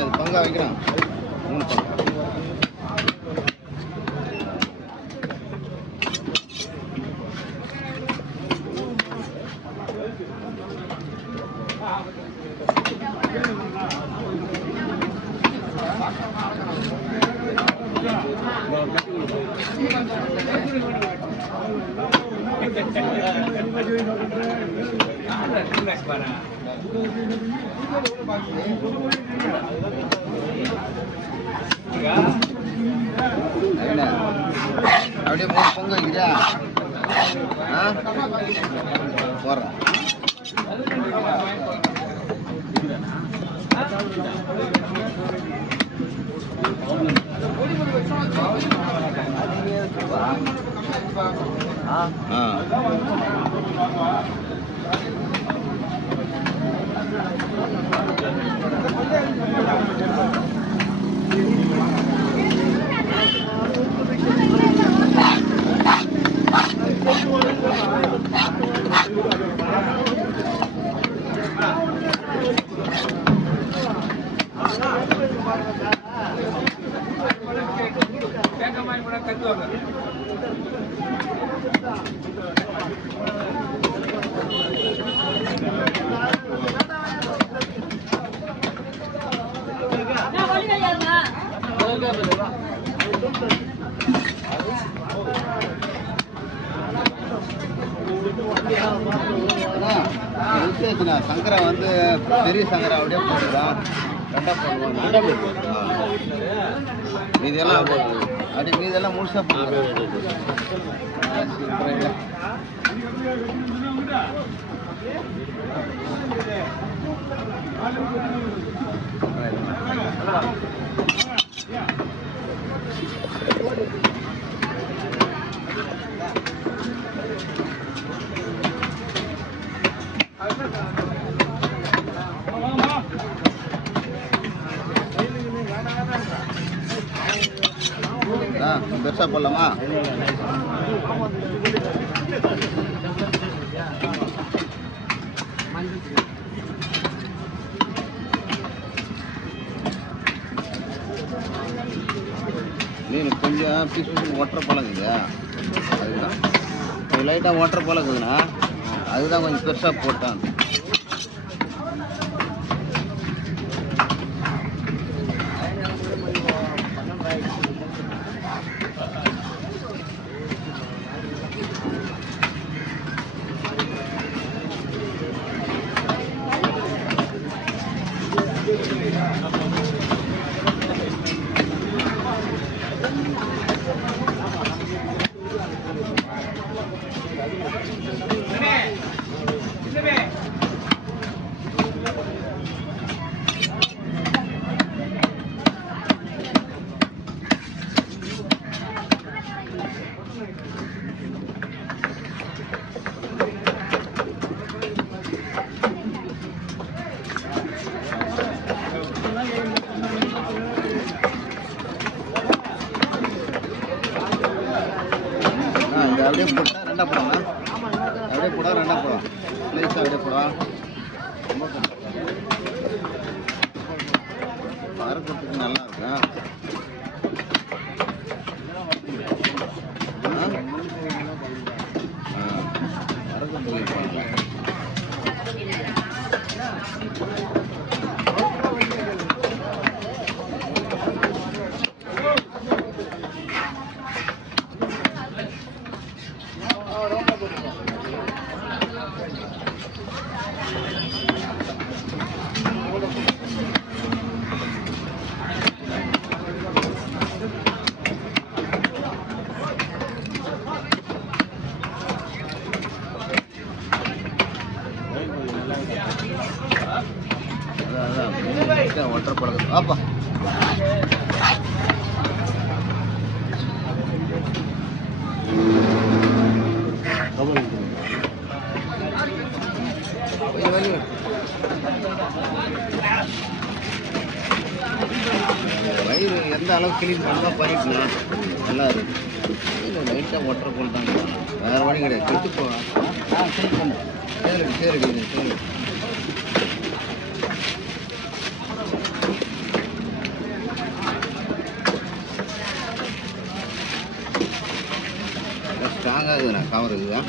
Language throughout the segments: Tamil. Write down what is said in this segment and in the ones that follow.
இது பங்கா வைக்கிறான் 3 பங்கா. அப்படியே 3 பங்கு வைக்கிறியா? போடுறேன். சங்கரா வந்து பெரிய சங்கரா அப்படியே போட்டுதான் ரெண்டா போடுவாங்க. மீதெல்லாம் அப்படி மீதெல்லாம் முழுசா போடுவாங்க. பெருசா போடலாமா? மீன் கொஞ்சம் பீஸ் ஒட்டுற போலங்குது. அதுதான் லைட்டாக ஒட்டுற போலக்குதுண்ணா, அதுதான் கொஞ்சம் பெருசாக போட்டான். அப்படியே போட்டா ரெண்டா போடலாம். அப்படியே போடா ரெண்டா போடலாம். ப்ளீஸ் அப்படியே போடா. வரக்கூட்டுக்கு நல்லா இருக்கும். வரக்கூட்டு ஒன்றரை பழக்கம் ஆப்பா. வயிறு எந்த அளவுக்கு கிளீன் பண்ணால் பண்ணிக்கலாம். நல்லா இருக்கு. லைட்டாக ஒன்றரை போல் தாங்க, வேறு வழி கிடையாது. கெட்டு போகலாம். கிளீன் பண்ண சரி சரி ஸ்ட்ராங்காக இருக்குண்ணா கவர் இருக்குதா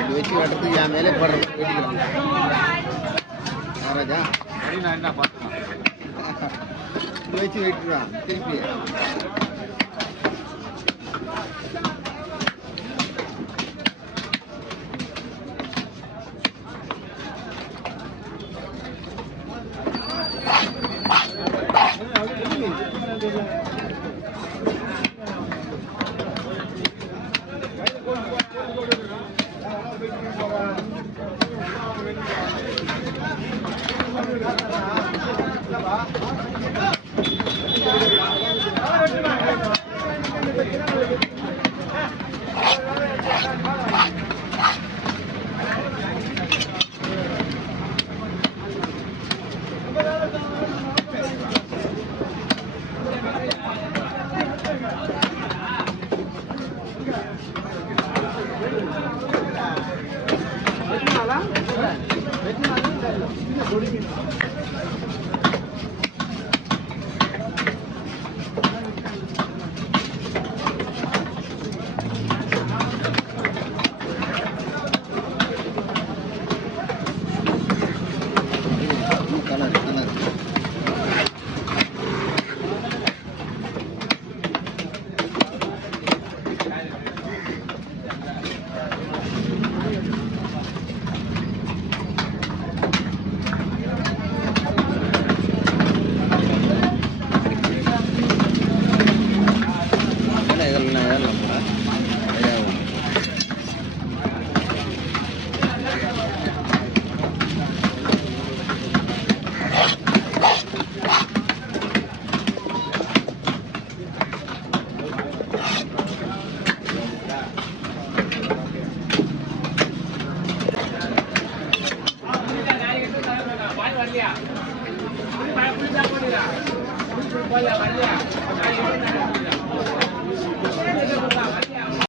இது வச்சு எடுத்து என் மேலே போடுற வெட்டிக்கலாம் ராஜா நான் என்ன பார்த்துக்கலாம் இது வச்சு வெட்டுறான் திருப்பி